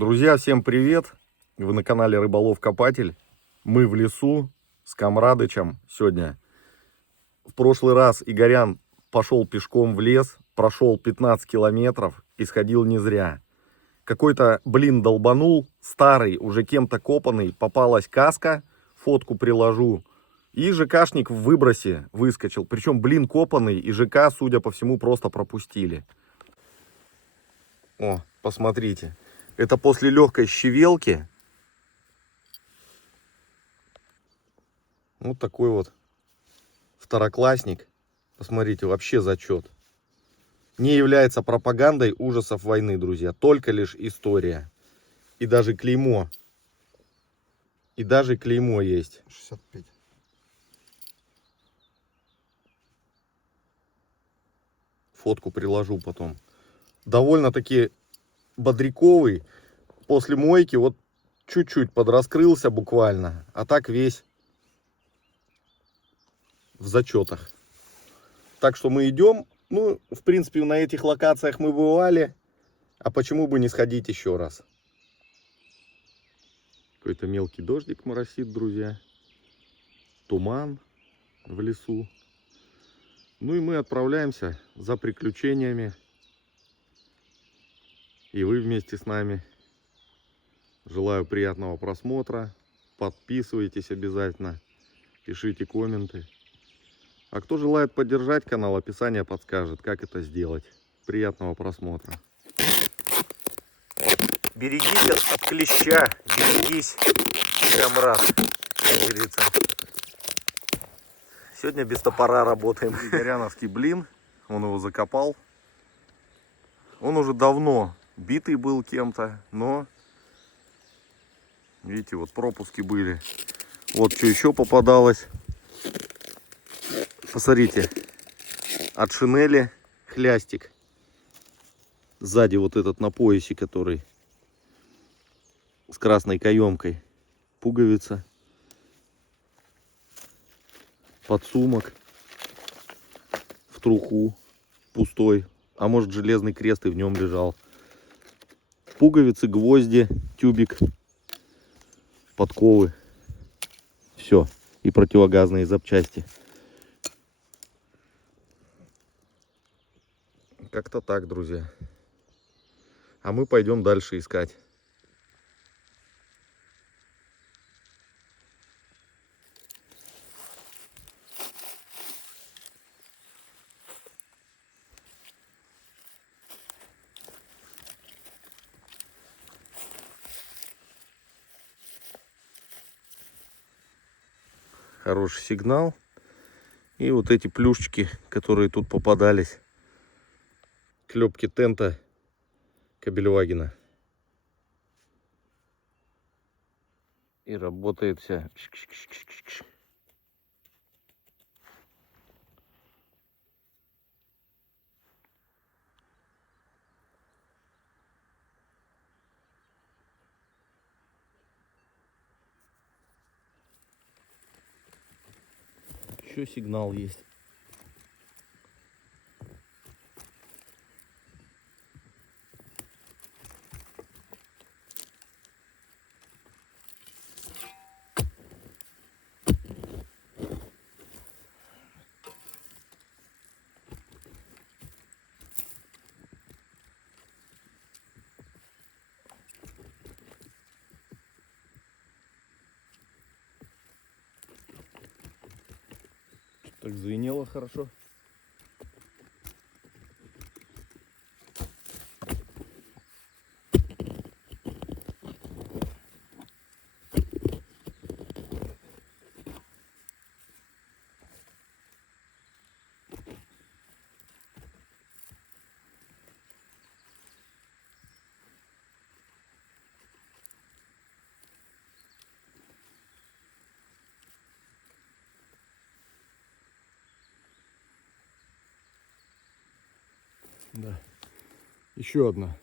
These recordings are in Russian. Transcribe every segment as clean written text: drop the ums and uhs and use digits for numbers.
Друзья, всем привет! Вы на канале Рыболов-Копатель. Мы в лесу с Камрадычем сегодня. В прошлый раз Игорян пошел пешком в лес, прошел 15 километров и сходил не зря. Какой-то блин долбанул, старый, уже кем-то копанный, попалась каска, фотку приложу. И ЖКшник в выбросе выскочил. Причем блин копанный и ЖК, судя по всему, просто пропустили. О, посмотрите. Это после легкой щевелки. Вот такой вот второклассник. Посмотрите, вообще зачет. Не является пропагандой ужасов войны, друзья. Только лишь история. И даже клеймо. И даже клеймо есть. 65. Фотку приложу потом. Довольно-таки бодряковый. После мойки вот чуть-чуть подраскрылся буквально. А так весь в зачетах. Так что мы идем. Ну, в принципе, на этих локациях мы бывали. А почему бы не сходить еще раз? Какой-то мелкий дождик моросит, друзья. Туман в лесу. Ну и мы отправляемся за приключениями. И вы вместе с нами. Желаю приятного просмотра. Подписывайтесь обязательно. Пишите комменты. А кто желает поддержать канал, описание подскажет, как это сделать. Приятного просмотра. Берегитесь от клеща. Берегись, камрад, как говорится. Сегодня без топора работаем. Игоряновский блин. Он его закопал. Он уже давно битый был кем-то, но... Видите, вот пропуски были. Вот что еще попадалось. Посмотрите. От шинели хлястик. Сзади вот этот на поясе, который с красной каемкой. Пуговица. Подсумок. В труху. Пустой. А может, железный крест и в нем лежал. Пуговицы, гвозди, тюбик. Подковы. Все. И противогазные запчасти. Как-то так, друзья. А мы пойдем дальше искать. Хороший сигнал. И вот эти плюшечки, которые тут попадались. Клепки тента Кабельвагена. И работает вся. Еще сигнал есть. Так звенело хорошо. Да. Еще одна.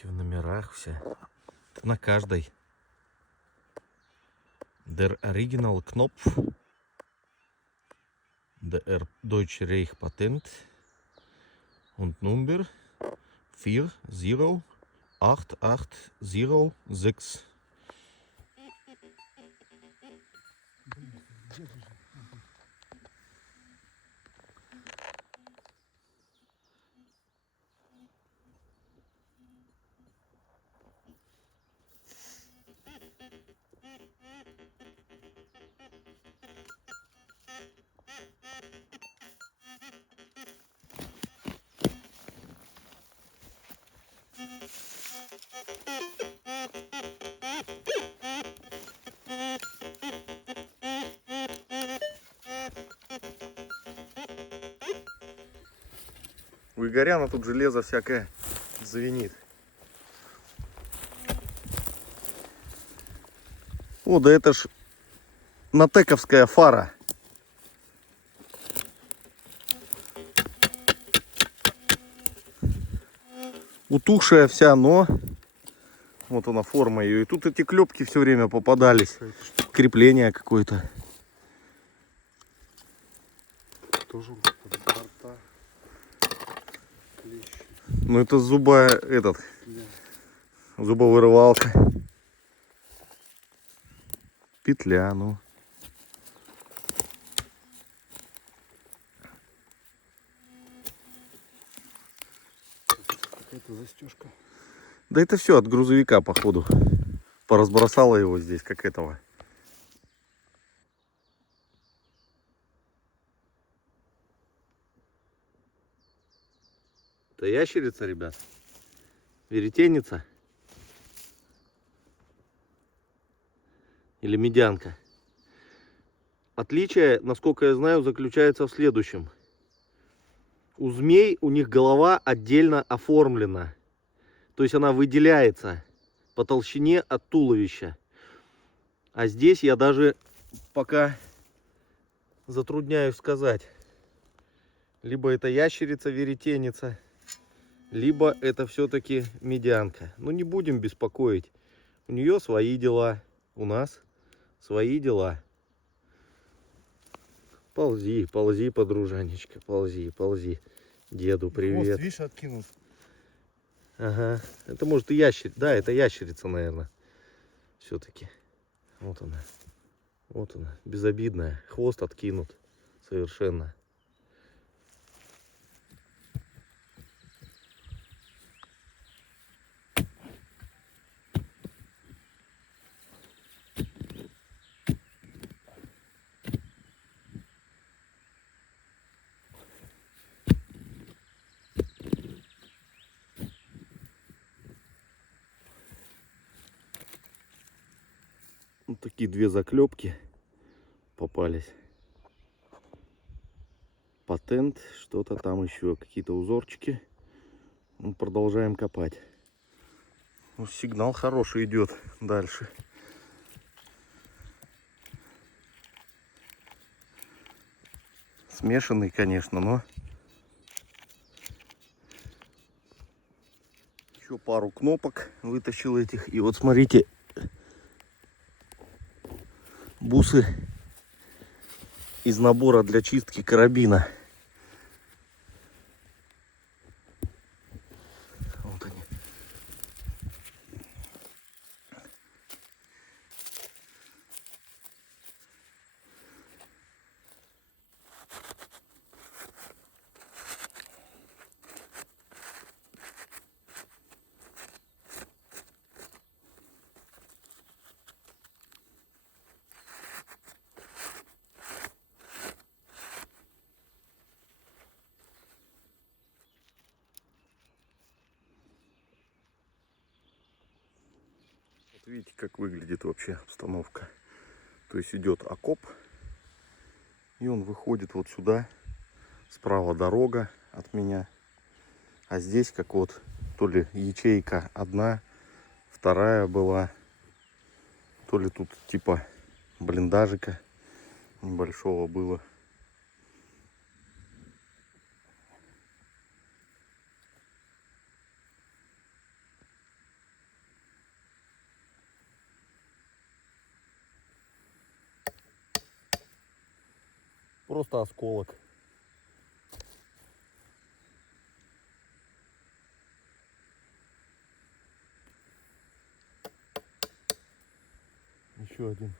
Видите, в номерах все. На каждой. Der Original Knopf. Der Deutsche Reich Patent. Und Nummer 40886. У Игоряна тут железо всякое звенит. О, да это ж натековская фара. Утухшая вся, но вот она форма ее. И тут эти клепки все время попадались. Крепление какое-то. Тоже борта. Ну это зубовырывалка. Петля, ну. Какая-то застежка. Да это все от грузовика, походу. Поразбросала его здесь, как этого. Это ящерица, ребят. Веретенница. Или медянка. Отличие, насколько я знаю, заключается в следующем. У змей у них голова отдельно оформлена. То есть она выделяется по толщине от туловища. А здесь я даже пока затрудняюсь сказать. Либо это ящерица-веретенница, либо это все-таки медянка. Но не будем беспокоить. У нее свои дела, у нас свои дела. Ползи, ползи, подружанечка, ползи, ползи. Деду привет. Хвост, видишь, откинут. Ага, это может и ящерица. Да, это ящерица, наверное. Все-таки. Вот она. Вот она. Безобидная. Хвост откинут. Совершенно. Вот такие две заклепки попались. Патент, что-то там еще, какие-то узорчики. Ну, продолжаем копать. Ну, сигнал хороший идет дальше. Смешанный, конечно, но еще пару кнопок вытащил этих. И вот смотрите, бусы из набора для чистки карабина. Вот они. Вот видите, как выглядит вообще обстановка. То есть идет окоп, и он выходит вот сюда. Справа дорога от меня. А здесь как вот то ли ячейка одна, вторая была, то ли тут типа блиндажика небольшого было. Просто осколок. Еще один.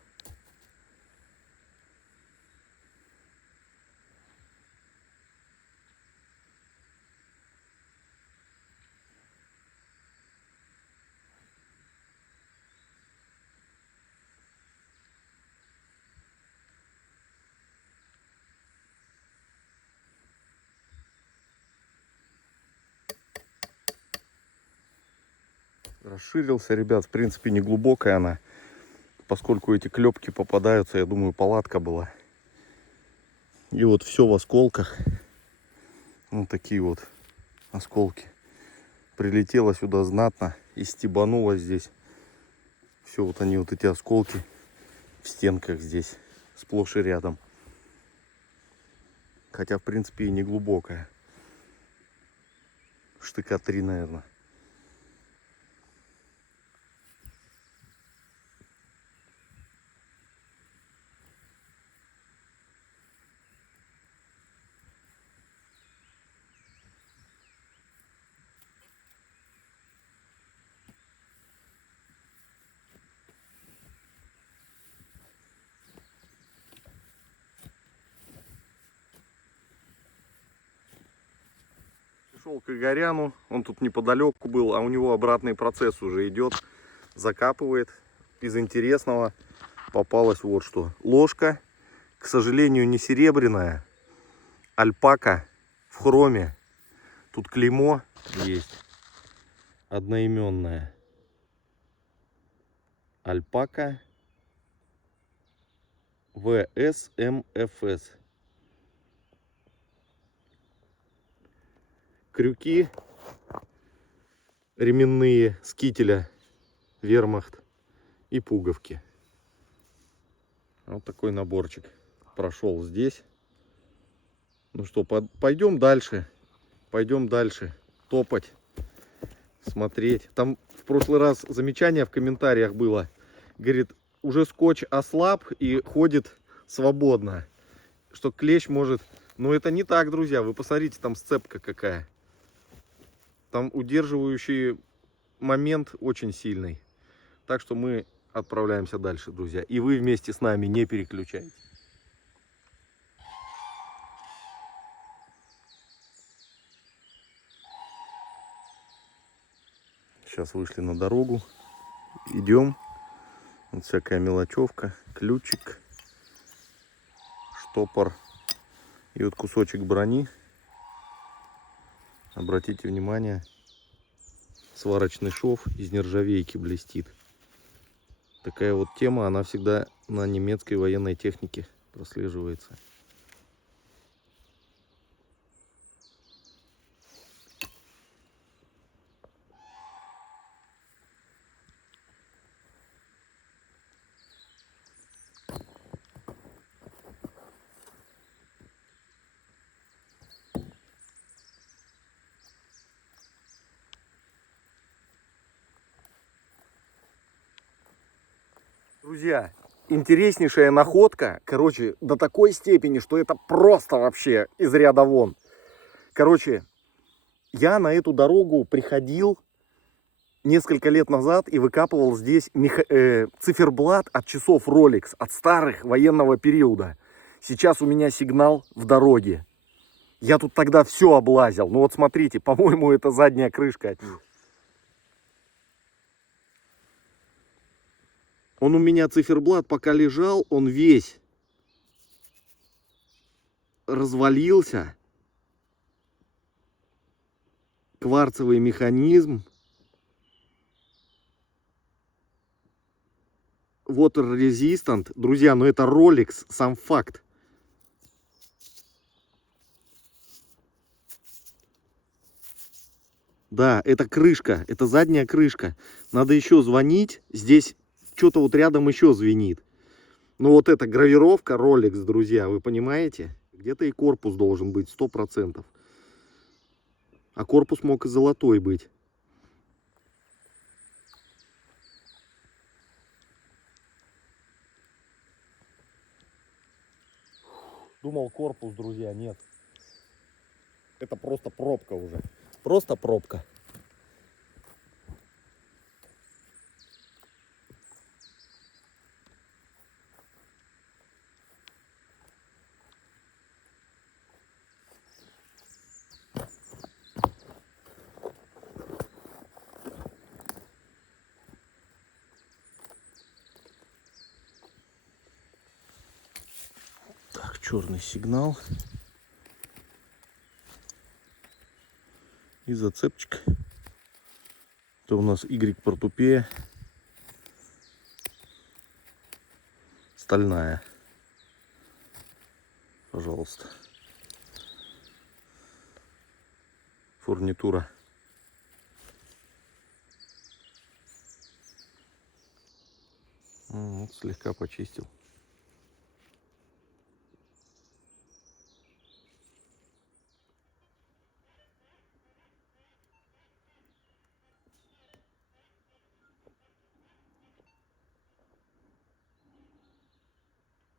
Расширился, ребят, в принципе, не глубокая она, поскольку эти клепки попадаются, я думаю, палатка была. И вот все в осколках. Вот такие вот осколки. Прилетело сюда знатно и стебануло здесь. Все вот они, вот эти осколки в стенках здесь, сплошь и рядом. Хотя, в принципе, и не глубокая. Штыка 3, наверное. Пришел к Игоряну, он тут неподалеку был, а у него обратный процесс уже идет. Закапывает. Из интересного попалось вот что. Ложка, к сожалению, не серебряная. Альпака в хроме. Тут клеймо есть. Одноименная. Альпака ВСМФС. Крюки ременные с кителя Вермахт и пуговки. Вот такой наборчик прошел здесь. Ну что, пойдем дальше. Пойдем дальше топать, смотреть. Там в прошлый раз замечание в комментариях было. Говорит, уже скотч ослаб и ходит свободно. Что клещ может... Но это не так, друзья. Вы посмотрите, там сцепка какая. Там удерживающий момент очень сильный. Так что мы отправляемся дальше, друзья. И вы вместе с нами не переключайтесь. Сейчас вышли на дорогу. Идем. Вот всякая мелочевка. Ключик. Штопор. И вот кусочек брони. Обратите внимание. Сварочный шов из нержавейки блестит. Такая вот тема, она всегда на немецкой военной технике прослеживается. Друзья, интереснейшая находка, короче, до такой степени, что это просто вообще из ряда вон. Короче, я на эту дорогу приходил несколько лет назад и выкапывал здесь циферблат от часов Rolex, от старых военного периода. Сейчас у меня сигнал в дороге. Я тут тогда все облазил. Ну вот смотрите, по-моему, это задняя крышка от них. Он у меня циферблат пока лежал, он весь развалился. Кварцевый механизм. Water resistant. Друзья, ну это Rolex, сам факт. Да, это крышка, это задняя крышка. Надо еще звонить. Здесь что-то вот рядом еще звенит. Ну вот эта гравировка Rolex, друзья, вы понимаете? Где-то и корпус должен быть 100%. А корпус мог и золотой быть. Думал корпус, друзья, нет. Это просто пробка уже. Просто пробка. Так, черный сигнал. И зацепочка. Это у нас Y портупея. Стальная. Пожалуйста. Фурнитура. Вот, слегка почистил.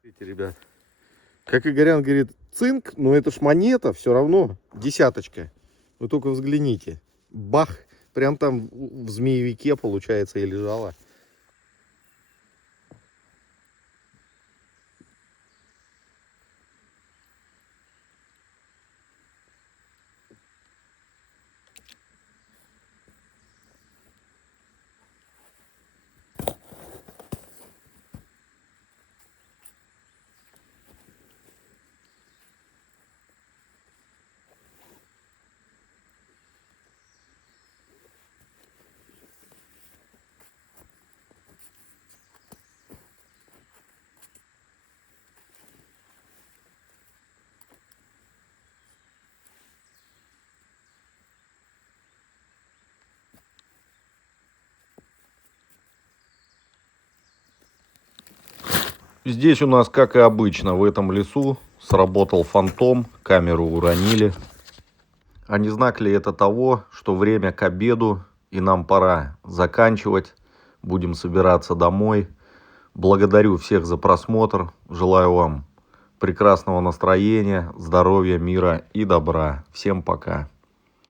Видите, ребят, как Игорян говорит, цинк, но это ж монета, все равно десяточка. Вы только взгляните. Бах, прям там в змеевике, получается, и лежала. Здесь у нас, как и обычно, в этом лесу сработал фантом, камеру уронили. А не знак ли это того, что время к обеду и нам пора заканчивать, будем собираться домой. Благодарю всех за просмотр, желаю вам прекрасного настроения, здоровья, мира и добра. Всем пока.